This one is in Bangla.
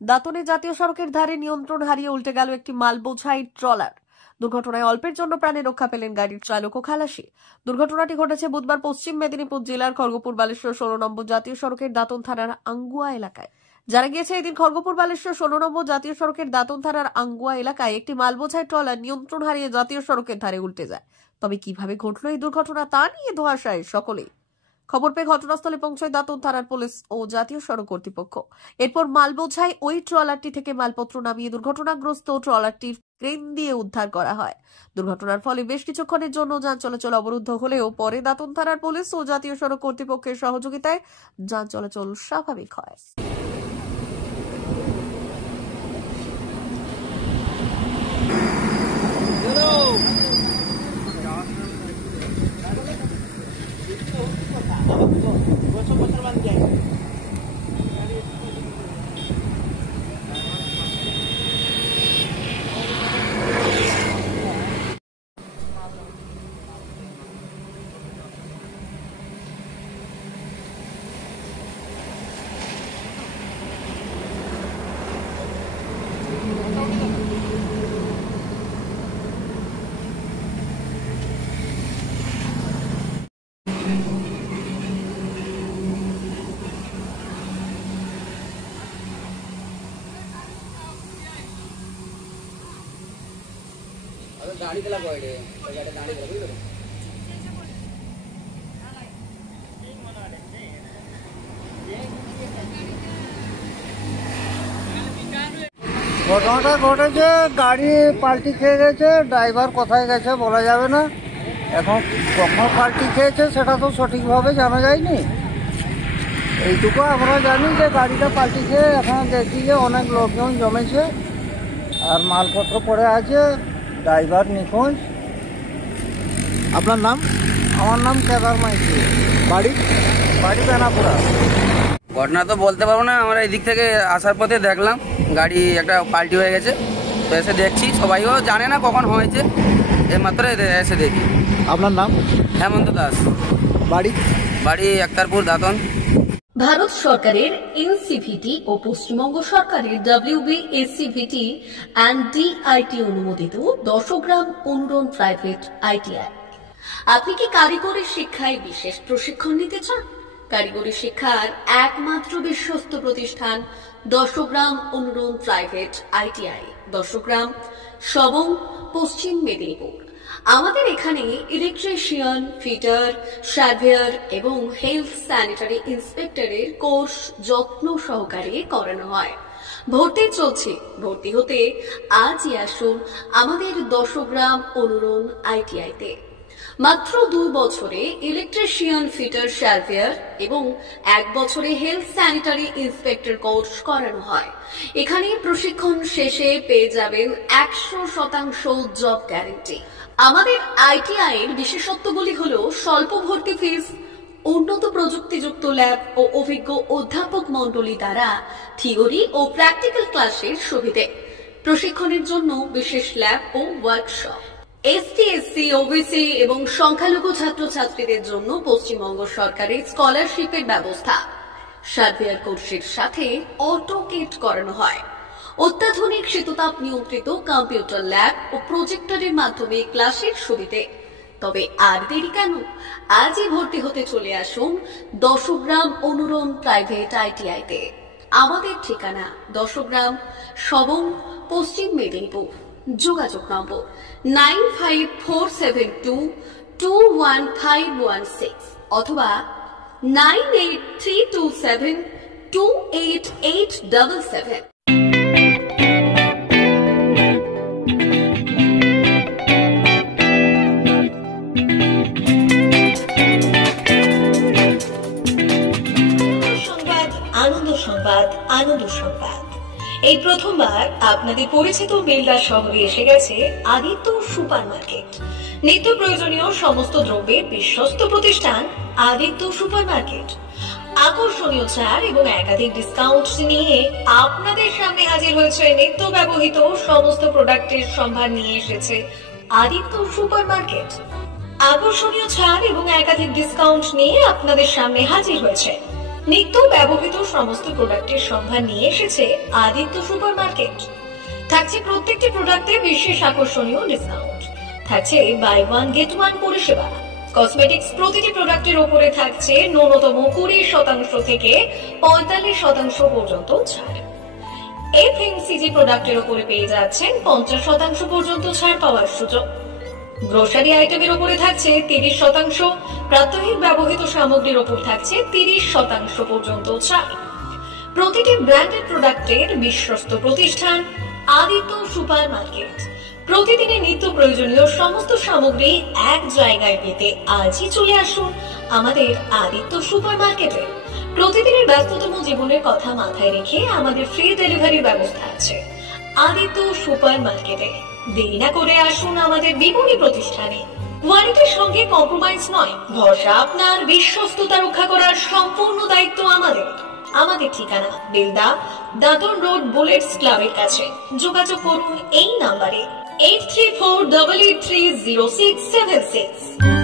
দাঁতনে জাতীয় সড়কের ধারে নিয়ন্ত্রণ হারিয়ে উল্টে গেল একটি মাল বোঝাই ট্রলার। দুর্ঘটনায় অল্পের জন্য প্রাণে রক্ষা পেলেন গাড়ির চালক ও খালাসি। দুর্ঘটনাটি ঘটেছে বুধবার পশ্চিম মেদিনীপুর জেলার খড়গপুর বালেশ্বর 16 নম্বর জাতীয় সড়কের দাঁতন থানার আঙ্গুয়া এলাকায়। জানা গিয়েছে, এদিন খড়গপুর বালেশ্বর 16 নম্বর জাতীয় সড়কের দাঁতন থানার আঙ্গুয়া এলাকায় একটি মাল বোঝাই ট্রলার নিয়ন্ত্রণ হারিয়ে জাতীয় সড়কের ধারে উল্টে যায়। তবে কিভাবে ঘটল এই দুর্ঘটনা তা নিয়ে ধোঁয়াশায় সকলেই। খবর পেয়ে ঘটনাস্থলে পৌঁছয় দাঁতন থানার পুলিশ ও জাতীয় সড়ক কর্তৃপক্ষ। এরপর মাল বোঝাই ওই ট্রলারটি থেকে মালপত্র নামিয়ে দুর্ঘটনাগ্রস্ত ট্রলারটির ক্রেন দিয়ে উদ্ধার করা হয়। দুর্ঘটনার ফলে বেশ কিছুক্ষণের জন্য যান চলাচল অবরুদ্ধ হলেও পরে দাঁতন থানার পুলিশ ও জাতীয় সড়ক কর্তৃপক্ষের সহযোগিতায় যান চলাচল স্বাভাবিক হয়। गाड़ी चला गाड़ी गाड़ी ঘটনাটা ঘটেছে, গাড়ি পাল্টি খেয়ে গেছে, ড্রাইভার কোথায় গেছে বলা যাবে না। এখন কখন পাল্টি খেয়েছে সেটা তো সঠিকভাবে জানা যায়নি। এইটুকু আমরা জানি যে গাড়িটা পাল্টি খেয়ে এখন দেখি যে অনেক লোকজন জমেছে আর মালপত্র পড়ে আছে, ড্রাইভার নিখোঁজ। আপনার নাম? আমার নাম কেদার মাইতি। বাড়ি? বাড়ি বেনাপুরা। ঘটনা তো বলতে পারবো না, আমরা এদিক থেকে আসার পথে দেখলাম গাড়ি একটা পাল্টি হয়ে গেছে, তো এসে দেখছি। সবাইও জানে না কখন হয়েছে, এইমাত্র এসে দেখি। আপনার নাম? হেমন্ত দাস। বাড়ি? বাড়ি আক্তারপুর দাঁতন। ভারত সরকারের এনসিভিটি ও পশ্চিমবঙ্গ সরকারের WBSCVT অ্যান্ড DIT অনুমোদিত 10 গ্রাম অনুরণ প্রাইভেট ITI। আপনি কি কারিগরি শিক্ষায় বিশেষ প্রশিক্ষণ নিতে চান? কারিগরি শিক্ষার একমাত্র বিশ্বস্ত প্রতিষ্ঠান 10 গ্রাম অনুরণ প্রাইভেট ITI, 10 গ্রাম, সবং, পশ্চিম মেদিনীপুর। আমাদের এখানে ইলেকট্রিশিয়ান, ফিটার, সার্ভেয়ার এবং হেলথ স্যানিটারি ইন্সপেক্টরের কোর্স যত্ন সহকারে করানো হয়। ভর্তি চলছে। ভর্তি হতে আজই আসুন আমাদের 10 গ্রাম অনুরণ ITI-তে। মাত্র 2 বছরে ইলেকট্রিশিয়ান, ফিটার, সার্ভেয়ার এবং 1 বছরে হেলথ স্যানিটারি ইন্সপেক্টর কোর্স করানো হয়। এখানে প্রশিক্ষণ শেষে পেয়ে যাবেন 100% জব গ্যারান্টি। আমাদের ITI এর বিশেষত্বগুলি হল স্বল্প ভর্তি ফিস, উন্নত প্রযুক্তিযুক্ত ল্যাব ও অভিজ্ঞ অধ্যাপক মণ্ডলী দ্বারা থিওরি ও প্র্যাকটিক্যাল ক্লাসের সুবিধে, প্রশিক্ষণের জন্য বিশেষ ল্যাব ও ওয়ার্কশপ, ST, SC, OBC এবং সংখ্যালঘু ছাত্রছাত্রীদের জন্য পশ্চিমবঙ্গ সরকারের স্কলারশিপের ব্যবস্থা। সার্ভেয়ার কোর্সের সাথে অটোকেট করানো হয়। অত্যাধুনিক শীততাপ নিয়ন্ত্রিত কম্পিউটার ল্যাব ও প্রজেক্টরের মাধ্যমে ক্লাসের সুবিধে। তবে আর দেরি কেন? আজই ভর্তি হতে চলে আসুন 10 গ্রাম অনুরণ প্রাইভেট ITI-তে। আমাদের ঠিকানা 10 গ্রাম, সবং, পশ্চিম মেদিনীপুর। যোগাযোগ নম্বর 9547221516 অথবা 9832728877। আনন্দ সংবাদ, আনন্দ সংবাদ। এই প্রথমবার আপনাদের পরিচিত বেলদা শহরে এসে গেছে আদিত্য সুপার মার্কেট। নিত্য প্রয়োজনীয় সমস্ত দ্রব্যের বিশ্বস্ত প্রতিষ্ঠান আদিত্য সুপার মার্কেট। আকর্ষণীয় ছাড় এবং একাধিক ডিসকাউন্ট নিয়ে আপনাদের সামনে হাজির হয়েছে। নিত্য ব্যবহৃত সমস্ত প্রোডাক্টের সম্ভার নিয়ে এসেছে আদিত্য সুপার মার্কেট। আকর্ষণীয় ছাড় এবং একাধিক ডিসকাউন্ট নিয়ে আপনাদের সামনে হাজির হয়েছে নিত্য ব্যবহৃত সমস্ত প্রোডাক্টের সম্ভার নিয়ে এসেছে আদিত্য সুপার মার্কেট। থাকছে প্রত্যেকটি প্রোডাক্টে বিশেষ আকর্ষণীয় ডিসকাউন্ট, থাকছে বাই ওয়ান গেট ওয়ান পরিষেবা। কসমেটিক্স প্রতিটি প্রোডাক্টের উপরে থাকছে ন্যূনতম 20% থেকে 45% পর্যন্ত ছাড়। এফএমসিজি প্রোডাক্টের উপরে পেয়ে যাচ্ছেন 50% পর্যন্ত ছাড় পাওয়ার সুযোগ। গ্রোসারি আইটেমের উপরে থাকছে 30%, প্রাত্যহিক ব্যবহৃত সামগ্রীর উপর থাকছে 30% পর্যন্ত ছাড়। প্রতিটি ব্র্যান্ডেড প্রোডাক্টের বিশ্বস্ত প্রতিষ্ঠান আদিত্য সুপার মার্কেট। প্রতিদিনের নিত্য প্রয়োজনীয় সমস্ত সামগ্রী এক জায়গায় পেতে আজই চলে আসুন আমাদের আদিত্য সুপার মার্কেটে। প্রতিদিনের ব্যস্ততম জীবনের কথা মাথায় রেখে আমাদের ফ্রি ডেলিভারির ব্যবস্থা আছে আদিত্য সুপার মার্কেটে। দেরি না করে আসুন আমাদের বিপণী প্রতিষ্ঠানে। কোয়ালিটির সঙ্গে কম্প্রোমাইজ নয়, ভরসা আপনার, বিশ্বস্ততা রক্ষা করার সম্পূর্ণ দায়িত্ব আমাদের। আমাদের ঠিকানা বেলদা, দাদন রোড, বুলেটস ক্লাবের কাছে। যোগাযোগ করুন এই নাম্বারে 8348830676।